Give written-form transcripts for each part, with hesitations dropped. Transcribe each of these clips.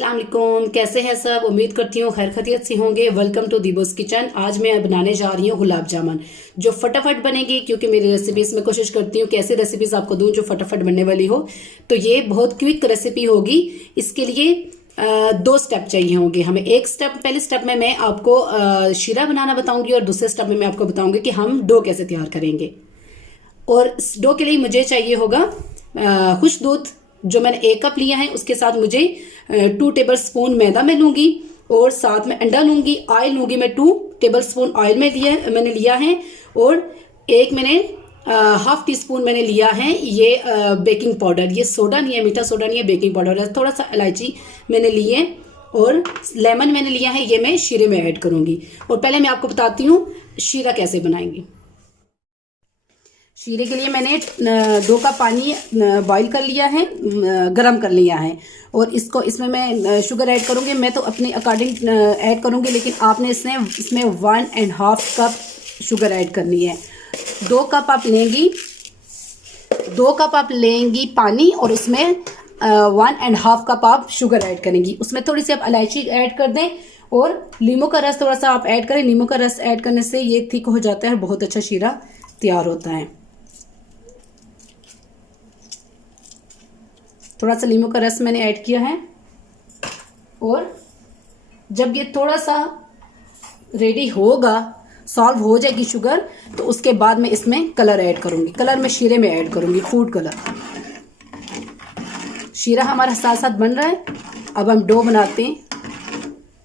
अस्सलाम वालेकुम। कैसे हैं सब? उम्मीद करती हूँ खैर खैरियत से होंगे। वेलकम टू दीबोस किचन। आज मैं बनाने जा रही हूँ गुलाब जामुन जो फटाफट बनेगी, क्योंकि मेरी रेसिपीज में कोशिश करती हूँ कि ऐसी रेसिपीज आपको दूं जो फटाफट बनने वाली हो। तो ये बहुत क्विक रेसिपी होगी। इसके लिए दो स्टेप चाहिए होंगे हमें। एक स्टेप, पहले स्टेप में मैं आपको शीरा बनाना बताऊंगी और दूसरे स्टेप में मैं आपको बताऊंगी कि हम डो कैसे तैयार करेंगे। और इस डो के लिए मुझे चाहिए होगा खुश दूध, जो मैंने 1 कप लिया है। उसके साथ मुझे 2 टेबल स्पून मैदा मैं लूंगी और साथ में अंडा लूंगी। ऑयल लूंगी मैं 2 टेबल स्पून ऑयल में मैंने लिया है। और एक मैंने हाफ टी स्पून मैंने लिया है ये बेकिंग पाउडर। ये सोडा नहीं है, मीठा सोडा नहीं है, बेकिंग पाउडर है। थोड़ा सा इलायची मैंने ली है और लेमन मैंने लिया है। ये मैं शीरे में ऐड करूंगी। और पहले मैं आपको बताती हूँ शीरा कैसे बनाएंगे। शीरे के लिए मैंने 2 कप पानी बॉईल कर लिया है, गरम कर लिया है। और इसमें मैं शुगर ऐड करूंगी। मैं तो अपने अकॉर्डिंग ऐड करूंगी, लेकिन आपने इसमें 1.5 कप शुगर ऐड करनी है। 2 कप आप लेंगी, 2 कप आप लेंगी पानी और उसमें 1.5 कप आप शुगर ऐड करेंगी। उसमें थोड़ी सी आप इलायची ऐड कर दें और नींबू का रस थोड़ा सा आप ऐड करें। नींबू का रस ऐड करने से ये थिक हो जाता है, बहुत अच्छा शीरा तैयार होता है। थोड़ा सा नींबू का रस मैंने ऐड किया है। और जब ये थोड़ा सा रेडी होगा, सॉल्व हो जाएगी शुगर, तो उसके बाद मैं इसमें कलर ऐड करूंगी। कलर मैं शीरे में ऐड करूंगी, फूड कलर। शीरा हमारा साथ साथ बन रहा है। अब हम डो बनाते हैं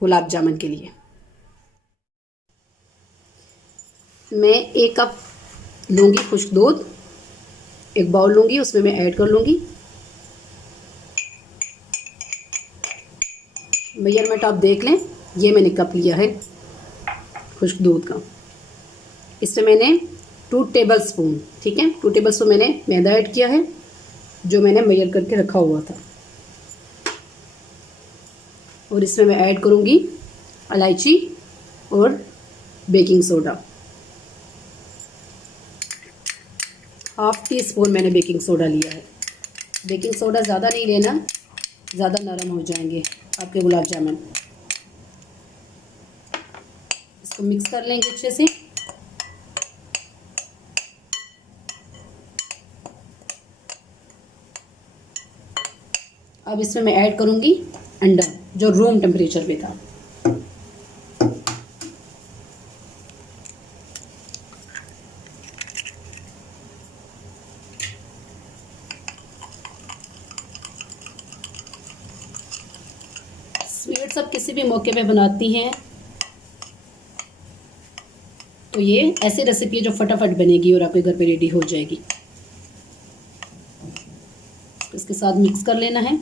गुलाब जामुन के लिए। मैं 1 कप लूंगी खुश्क दूध, एक बाउल लूंगी, उसमें मैं ऐड कर लूंगी। मेजरमेंट आप देख लें, ये मैंने कप लिया है खुश्क दूध का। इसमें मैंने 2 टेबल स्पून, ठीक है, 2 टेबल स्पून मैंने मैदा ऐड किया है, जो मैंने मेजर करके रखा हुआ था। और इसमें मैं ऐड करूंगी इलायची और baking soda. Half tea spoon मैंने बेकिंग सोडा लिया है। बेकिंग सोडा ज़्यादा नहीं लेना, ज़्यादा नरम हो जाएंगे आपके गुलाब जामुन। इसको मिक्स कर लेंगे अच्छे से। अब इसमें मैं ऐड करूंगी अंडा, जो रूम टेम्परेचर पे था। स्वीट्स आप किसी भी मौके पे बनाती हैं तो ये ऐसी रेसिपी है जो फटाफट बनेगी और आपके घर पे रेडी हो जाएगी। इसके साथ मिक्स कर लेना है।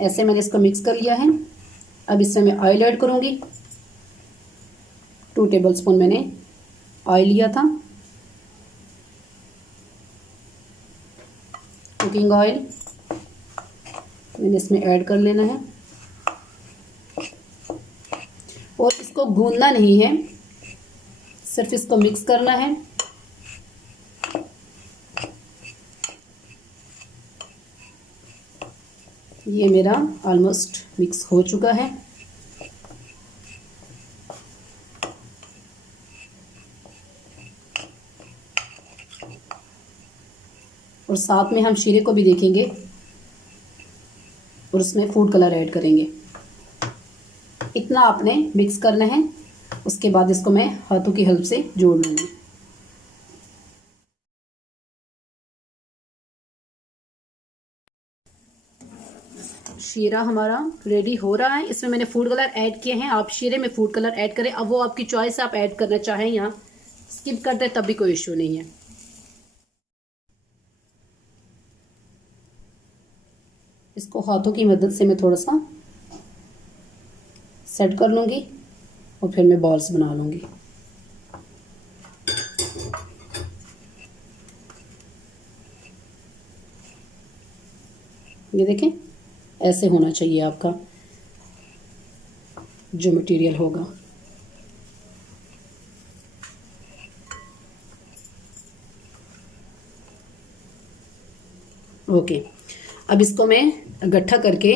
ऐसे मैंने इसको मिक्स कर लिया है। अब इसमें मैं ऑयल ऐड करूंगी। 2 टेबल स्पून मैंने ऑयल लिया था, कुकिंग ऑयल मैंने इसमें ऐड कर लेना है। और इसको गूंदना नहीं है, सिर्फ इसको मिक्स करना है। ये मेरा ऑलमोस्ट मिक्स हो चुका है। और साथ में हम शीरे को भी देखेंगे और उसमें फूड कलर ऐड करेंगे। इतना आपने मिक्स करना है। उसके बाद इसको मैं हाथों की हेल्प से जोड़ लूँगी। शीरा हमारा रेडी हो रहा है। इसमें मैंने फूड कलर ऐड किए हैं। आप शीरे में फूड कलर ऐड करें, अब वो आपकी चॉइस है, आप ऐड करना चाहें या स्किप कर दें तब भी कोई इश्यू नहीं है। इसको हाथों की मदद से मैं थोड़ा सा सेट कर लूँगी और फिर मैं बॉल्स बना लूँगी। ये देखें, ऐसे होना चाहिए आपका जो मटेरियल होगा। ओके, अब इसको मैं गट्ठा करके,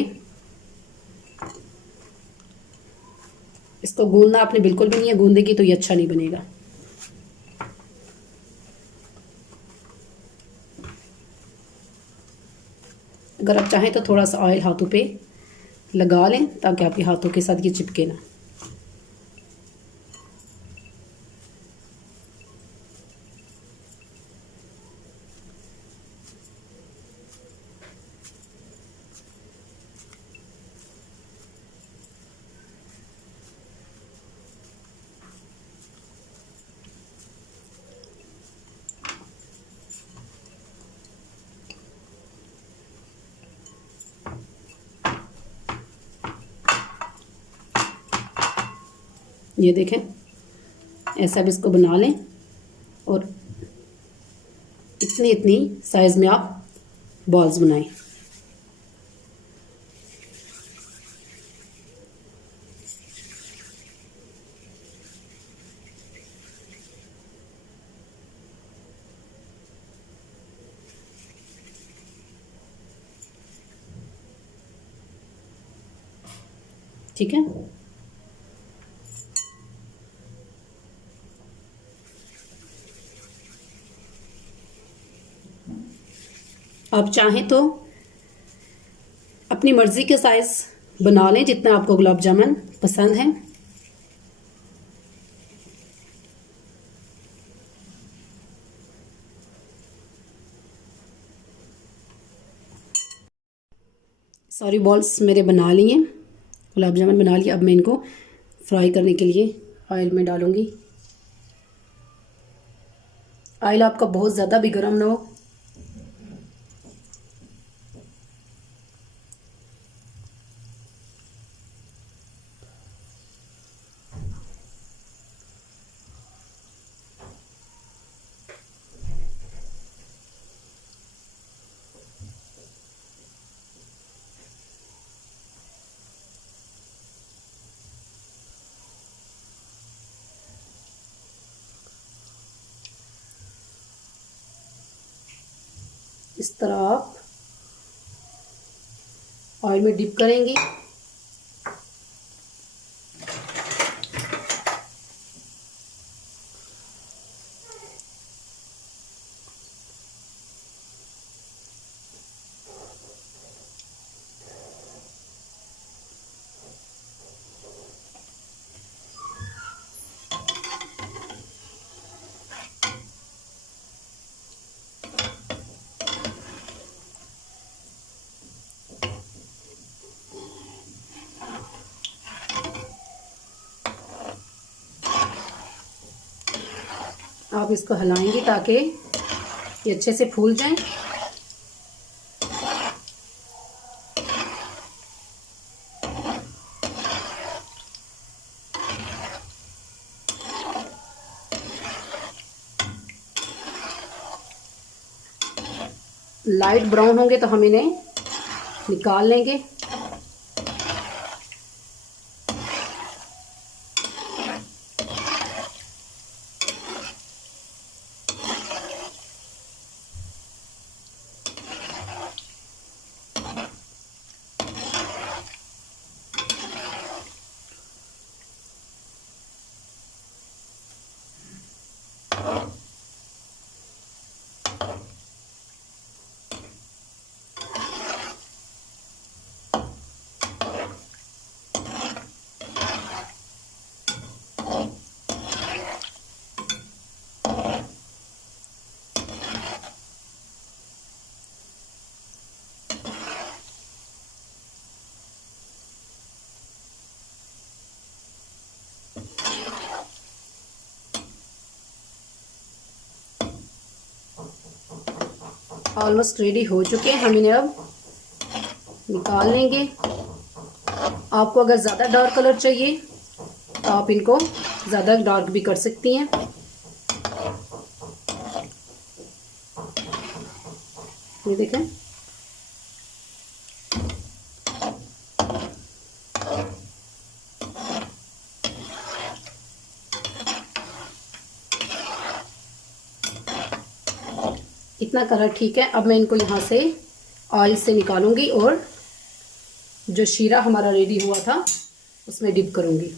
इसको गूंदना आपने बिल्कुल भी नहीं है, गूंदेगी तो ये अच्छा नहीं बनेगा। अगर आप चाहें तो थोड़ा सा ऑयल हाथों पे लगा लें ताकि आपके हाथों के साथ ये चिपके ना। ये देखें, ऐसा भी इसको बना लें और इतनी इतनी साइज में आप बॉल्स बनाएं। ठीक है, आप चाहें तो अपनी मर्जी के साइज बना लें जितना आपको गुलाब जामुन पसंद है। सारी बॉल्स मेरे बना ली हैं, गुलाब जामुन बना लिया। अब मैं इनको फ्राई करने के लिए ऑयल में डालूंगी। ऑयल आपका बहुत ज़्यादा भी गर्म ना हो। इस तरह आप ऑयल में डिप करेंगे। आप इसको हिलाएंगे ताकि ये अच्छे से फूल जाएं। लाइट ब्राउन होंगे तो हम इन्हें निकाल लेंगे। ऑलमोस्ट रेडी हो चुके हैं, हम इन्हें अब निकाल लेंगे। आपको अगर ज़्यादा डार्क कलर चाहिए तो आप इनको ज़्यादा डार्क भी कर सकती हैं। ये देखें, इतना कलर ठीक है। अब मैं इनको यहाँ से ऑयल से निकालूंगी और जो शीरा हमारा रेडी हुआ था उसमें डिप करूंगी।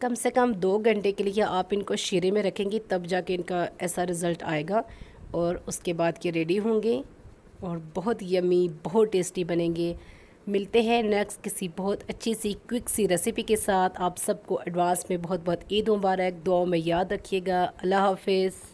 कम से कम 2 घंटे के लिए आप इनको शीरे में रखेंगी, तब जाके इनका ऐसा रिज़ल्ट आएगा और उसके बाद ये रेडी होंगे और बहुत यमी, बहुत टेस्टी बनेंगे। मिलते हैं नेक्स्ट किसी बहुत अच्छी सी क्विक सी रेसिपी के साथ। आप सबको एडवांस में बहुत बहुत ईद मुबारक। दुआओं में याद रखिएगा। अल्लाह हाफिज़।